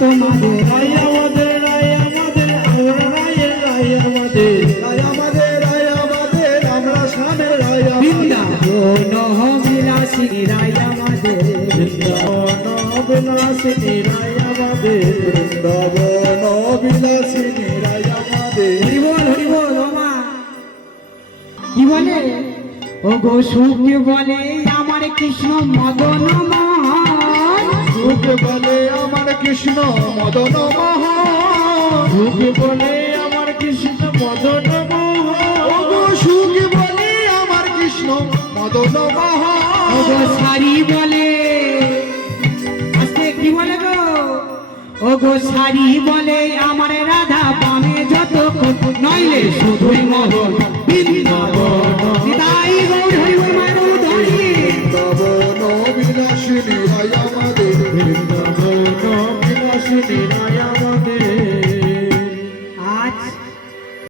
তোমাদের রায় আমাদের রায় আমাদের আমরা রায়ের রায় আমাদের রায় আমাদের রায় আমাদের আমরা স্বামীর রায় বৃন্দাবন বিলাসিনী রায় আমাদের বৃন্দাবন বিলাসিনী রায় আমাদের বৃন্দাবন বিলাসিনী রায় আমাদের হরি বল রমা কি বলে ও গো সুখ বলে আমার কৃষ্ণ মদন মোহন সুখ বলে আমার কৃষ্ণ মদন মোহন সুখ বলে আমার কৃষ্ণ মদন মোহন ওগো সুখ বলে আমার কৃষ্ণ মদন ও মোহন গো সারি বলে আজকে কি বলে গো ও গো সারি বলে আমার রাধা পামে যত নইলে শুধুই মোহন বৃন্দাবন নিতাই গৌর হরি বল মায়ের বল ধরি বৃন্দাবন বিলাসিনী রায় আমাদের বৃন্দাবন বিলাসিনী রায় আমাদের